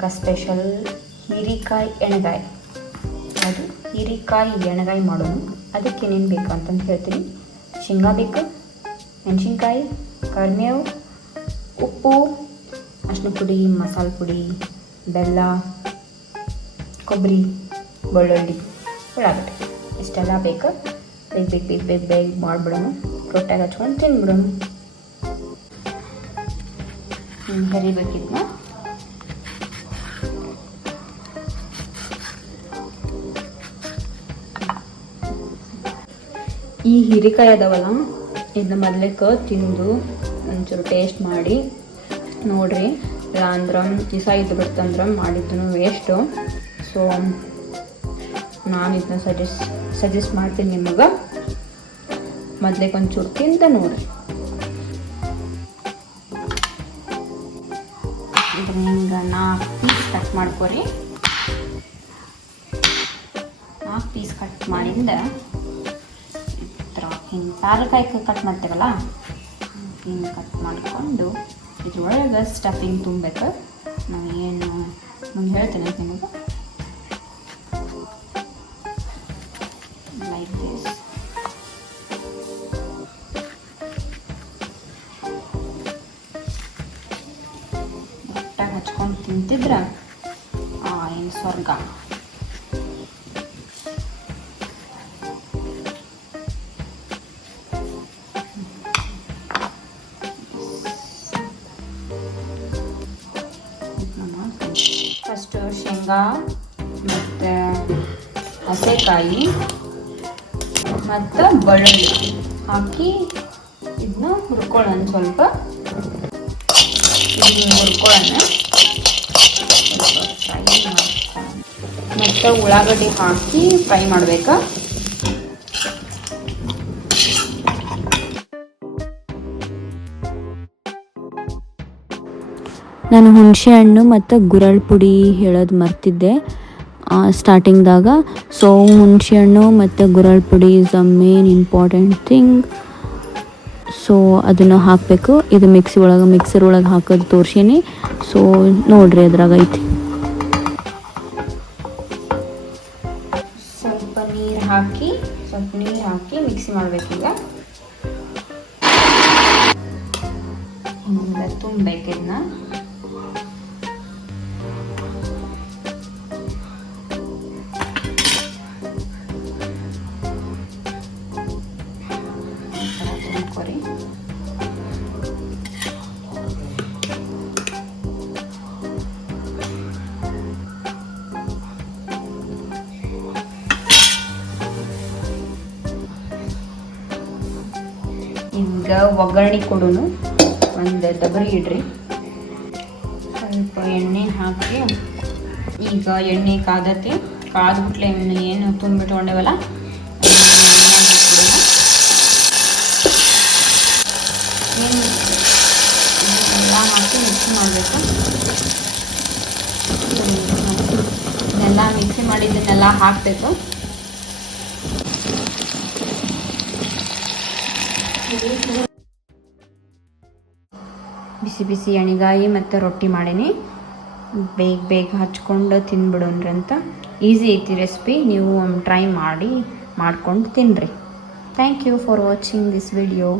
Karnataka special ಹೀರೆಕಾಯಿ ಎಣ್ಣೆಗಾಯಿ. ಅದು ಹೀರೆಕಾಯಿ ಎಣ್ಣೆಗಾಯಿ ಮಾಡೋಣ. ಅದಕ್ಕೆ ಏನೇನು ಬೇಕು ಅಂತಂದು ಹೇಳ್ತೀನಿ. ಶೇಂಗಾ ಬೇಕು, ಮೆಣಸಿನ್ಕಾಯಿ, ಕರಿಬೇವು, ಉಪ್ಪು, ಅರಿಶಿನ ಪುಡಿ, ಮಸಾಲೆ ಪುಡಿ, ಬೆಲ್ಲ, ಕೊಬ್ಬರಿ, ಬೆಳ್ಳುಳ್ಳಿ, ಉಳ್ಳಾಗಡ್ಡೆ ಇಷ್ಟೆಲ್ಲ ಬೇಕು. ಬೇಗ ಮಾಡಿಬಿಡೋಣ. ರೊಟ್ಟಾಗ ಹಚ್ಕೊಂಡು ತಿಂದ್ಬಿಡೋಣ. ಹರಿಬೇಕಿದ್ನ ಈ ಹೀರೆಕಾಯಿ ಅದಾವಲ್ಲ, ಇದನ್ನ ಮೊದಲೇಕ ತಿಂದು ಒಂಚೂರು ಟೇಸ್ಟ್ ಮಾಡಿ ನೋಡ್ರಿ. ಇಲ್ಲ ಅಂದ್ರೆ ದಿಸ ಇದು ಬಿಡ್ತಂದ್ರೆ ಮಾಡಿದ್ದು ವೇಸ್ಟು. ಸೊ ನಾನು ಇದನ್ನ ಸಜೆಸ್ಟ್ ಮಾಡ್ತೀನಿ ನಿಮಗೆ. ಮೊದಲೇಕ ಒಂಚೂರು ತಿಂದ ನೋಡ್ರಿ. ಇದನ್ನ ಹಿಂಗೆ 4 ಪೀಸ್ ಕಟ್ ಮಾಡ್ಕೊರಿ. 4 ಪೀಸ್ ಕಟ್ ಮಾಡಿಂದ ಹಿಂಗೆ ಪಾಲಕಾಯಿ ಕಟ್ ಮಾಡ್ತೇವಲ್ಲ, ಹಿಂಗೆ ಕಟ್ ಮಾಡಿಕೊಂಡು ಇದ್ರೊಳಗೆ ಸ್ಟಫಿಂಗ್ ತುಂಬಬೇಕು. ನಾನು ಏನು ಮುಂದೆ ಹೇಳ್ತೇನೆ ನಿಮಗೆ. Like this. ಒಟ್ಟಾಗಿ ಹಚ್ಕೊಂಡು ತಿಂತಿದ್ರೆ ಏನು ಸ್ವರ್ಗ. ಫಸ್ಟು ಶೇಂಗಾ ಮತ್ತು ಹಸೆಕಾಯಿ ಮತ್ತು ಬೆಳ್ಳುಳ್ಳಿ ಹಾಕಿ ಇದನ್ನ ಹುರ್ಕೊಳ್ಳೋಣ. ಸ್ವಲ್ಪ ಹುರ್ಕೊಳ್ಳೋಣ. ಫ್ರೈ ಮತ್ತು ಉಳ್ಳಾಗಡ್ಡಿ ಹಾಕಿ ಫ್ರೈ ಮಾಡಬೇಕಾ. ನಾನು ಹುಣಸೆ ಹಣ್ಣು ಮತ್ತು ಗುರಳ್ ಪುಡಿ ಹೇಳೋದು ಮರ್ತಿದ್ದೆ ಸ್ಟಾರ್ಟಿಂಗ್ದಾಗ. ಸೊ ಹುಣಸೆ ಹಣ್ಣು ಮತ್ತು ಗುರಳ್ ಪುಡಿ is a main important thing. So ಅದನ್ನು ಹಾಕಬೇಕು. ಇದು ಮಿಕ್ಸರ್ ಒಳಗೆ ಹಾಕೋದು ತೋರ್ಸೀನಿ. ಸೊ ನೋಡ್ರಿ ಅದ್ರಾಗ ಐತಿ. ಸ್ವಲ್ಪ ನೀರು ಹಾಕಿ ಮಿಕ್ಸಿ ಮಾಡ್ಬೇಕೀಗ. ಹಿಂಗೆ ತುಂಬಬೇಕು ಇದನ್ನ. ಈಗ ಒಗ್ಗರಣೆ ಕೊಡೋನು. ಒಂದು ಡಬರಿ ಇಡ್ರಿ. ಸ್ವಲ್ಪ ಎಣ್ಣೆ ಹಾಕಿ ಈಗ ಎಣ್ಣೆ ಕಾದತಿ. ಕಾದ್ಬಿಟ್ಲೆ ಏನು ತುಂಬಿಟ್ಕೊಂಡೇವಲ್ಲ ಎಲ್ಲ ಹಾಕಿ ಮಿಕ್ಸ್ ಮಾಡಬೇಕು. ಇದನ್ನೆಲ್ಲ ಮಿಕ್ಸಿ ಮಾಡಿದ್ದನ್ನೆಲ್ಲ ಹಾಕಬೇಕು. ಬಿಸಿ ಬಿಸಿ ಎಣ್ಣೆಗಾಯಿ ಮತ್ತು ರೊಟ್ಟಿ ಮಾಡೀನಿ. ಬೇಗ ಹಚ್ಕೊಂಡು ತಿಂದ್ಬಿಡೋಣ್ರಿ ಅಂತ. ಈಸಿ ಐತಿ ರೆಸಿಪಿ. ನೀವು ಟ್ರೈ ಮಾಡ್ಕೊಂಡು ತಿನ್ನಿರಿ. Thank you for watching this video.